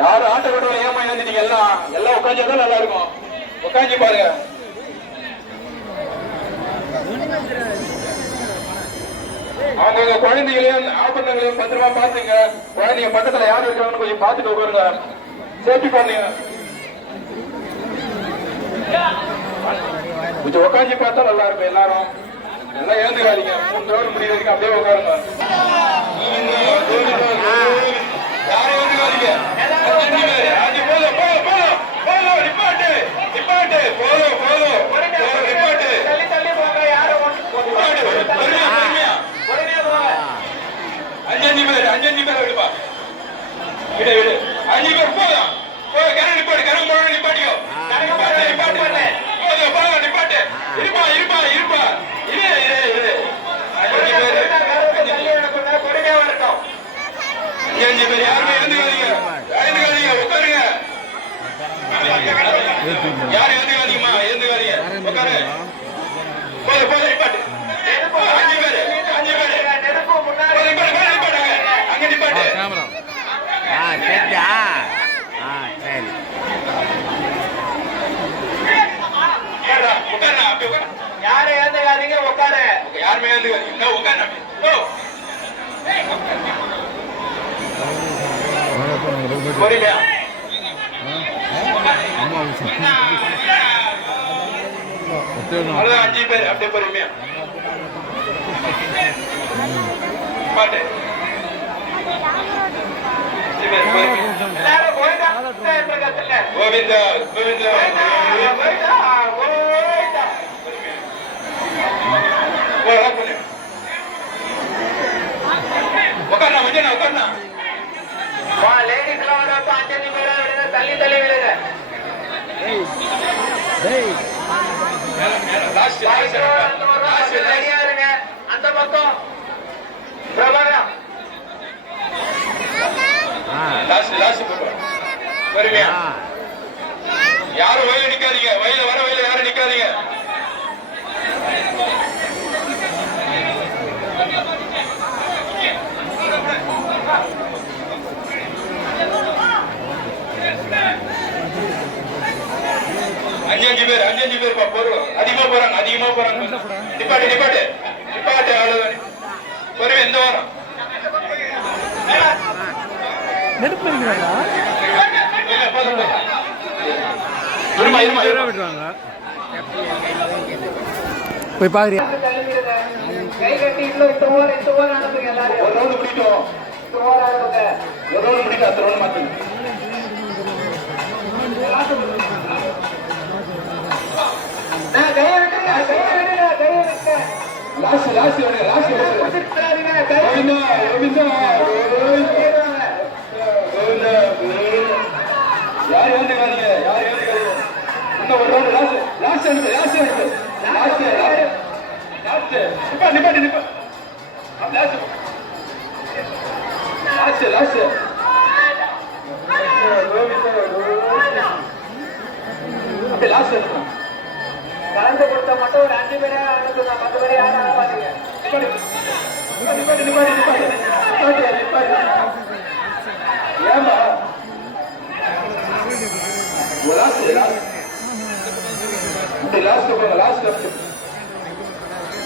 யாரும் ஆட்டை கொண்டு ஏமா எழுந்துட்டீங்க? எல்லாம் எல்லாம் உட்காந்துதான் நல்லா இருக்கும். உட்காந்து பாருங்க. அவங்க குழந்தைகளையும் ஆபரணங்களையும் பத்திரமா பாத்துங்க. குழந்தைங்க பக்கத்துல யார் இருக்காங்கன்னு கொஞ்சம் பாத்துட்டு உட்காருங்க. சேஃப்டி பண்ணுங்க. கொஞ்சம் உட்காந்து பார்த்தா நல்லா இருக்கும். எல்லாரும் எல்லாம் எழுந்துக்காதீங்க. 3 ரவுண்ட் முடிய வரைக்கும் அப்படியே உட்காருங்க. யாரும் எழுந்துக்காதீங்க. அஞ்சு பேர் விடுப்பா. விடு விடு. 5 பேர் போதும். கரை நிப்பாட்டு. கரை போட நிப்பாட்டியோ. நிப்பாட்டு. போதும் போதும் நிப்பாட்டு. இருப்பா இருப்பா இருப்பா. இரு இரு இரு. 5 பேர். 5 பேர் யாருமே எழுந்துக்காதீங்க. எழுந்துக்காதீங்க. உட்காருங்க. யாரும் எழுந்துக்காதீங்கம்மா. எழுந்துக்காதீங்க. உட்காரு. போதும் போதும் நிப்பாட்டு. 5 பேர். 5 பேர். அங்க நிப்பாட்டு. யாரும் எழுந்துக்காதீங்க. உட்காரு. யாருமே எழுந்துக்காதீங்க. உட்காரு. பொறுமையா அவ்வளவுதான். 5 பேர் அப்படியே பொறுமையா பாட்டு. கோவிந்தா கோவிந்தா உட்கார்னா மஞ்சள் உட்கார்னா. லேடிஸ் எல்லாம் வரப்ப 5 பேரா விடுங்க. தள்ளி தள்ளி விடுங்க. அந்த பக்கம் பிரபாகரம் யாரும் வயல நிக்காதீங்க. வயல வர வயல யாரும் நிக்காதீங்க. அஞ்சு பேர் போறோம். அதிகமா போறாங்க. நிப்பாட்டு நிப்பாட்டு நிப்பாட்டு. அவ்வளவுதான். பொறுமை. எந்த வாரம் போய் பாக்குறியா? யார் எழுந்துக்காதீங்க. யார் எழுந்துக்காதீங்க. இன்னும் ஒரு ரவுண்ட். லாஸ்ட் நிப்பாட்டு நிப்பாட்டு. லாஸ்ட் அப்படி லாஸ்ட் கலந்து கொடுத்த மட்டும் ஒரு 5 பேரா அனுப்புங்க. 10 பேரை யாரும் ஆகாதீங்க. ஏமா லாஸ்ட்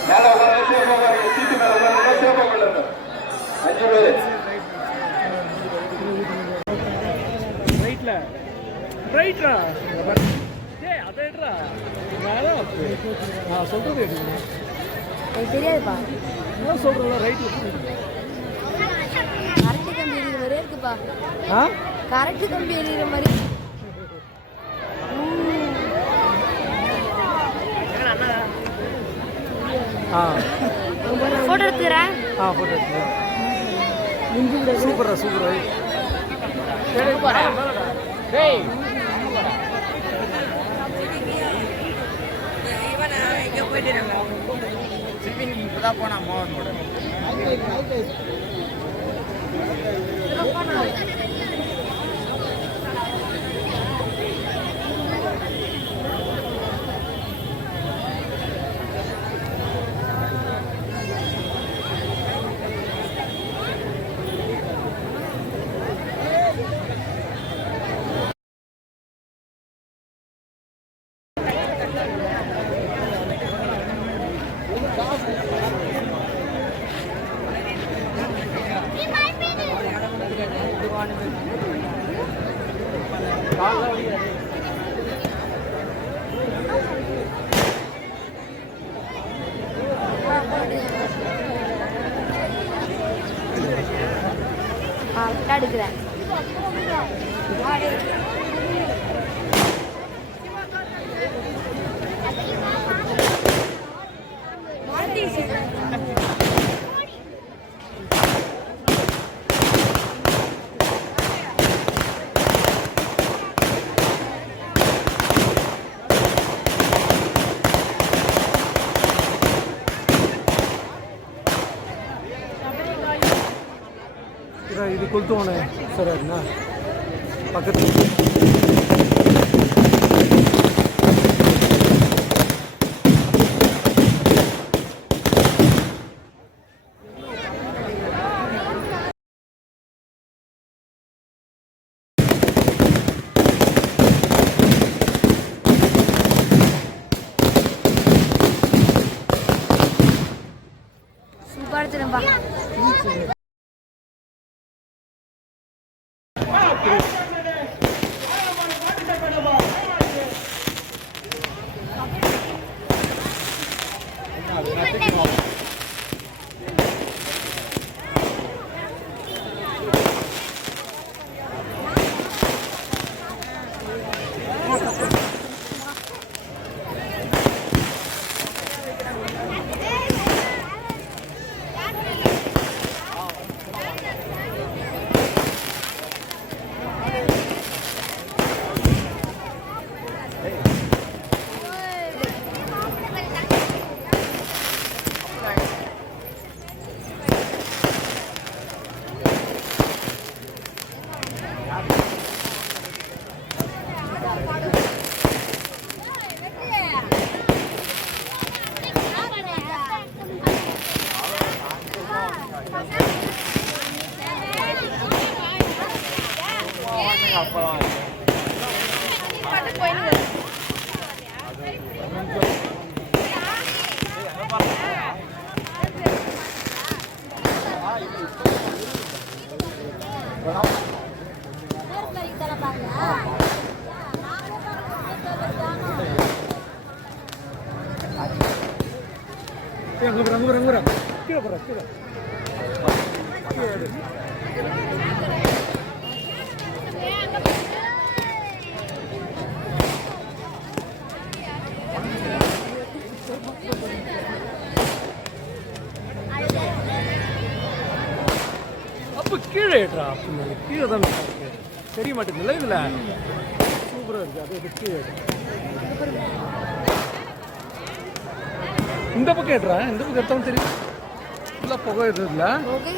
மேல உட்கார சீட்டு மேல உட்கார சேஃபா கொள்ளுங்க. 5 பேரு ரைட்ரா. அதேட்ரா நான் சொல்றது எனக்கு தெரியாதுப்பா. என்ன சொல்றல ரைட்ல கரெக்ட் கம்பி எறிகிற மாதிரியே இருக்குப்பா. கரெக்ட் கம்பி எறிகிற மாதிரி. போட்டோ எடுத்துக்கிறேன். போட்டோ எடுத்துக்கிறேன். சூப்பரா சூப்பரா. இப்பதான் போனா மோகனோட எடுக்கிறேன். இது கொளுத்துவானே சரி அதுண்ணா பக்கத்து சூப்பர் திரும்ப அங்கே கீழே போகிற கீழே அப்போ கீழே ஏற்றா அப்படின்னு கீழே தான் இருக்கு தெரிய மாட்டேங்குதுல்ல இதில் சூப்பராக இருக்குது அது கீழே இந்த பக்கம் ஏற்றா இந்த பக்கம் எடுத்தாலும் தெரியும் ஃபுல்லாக புகை இது இல்லை புகை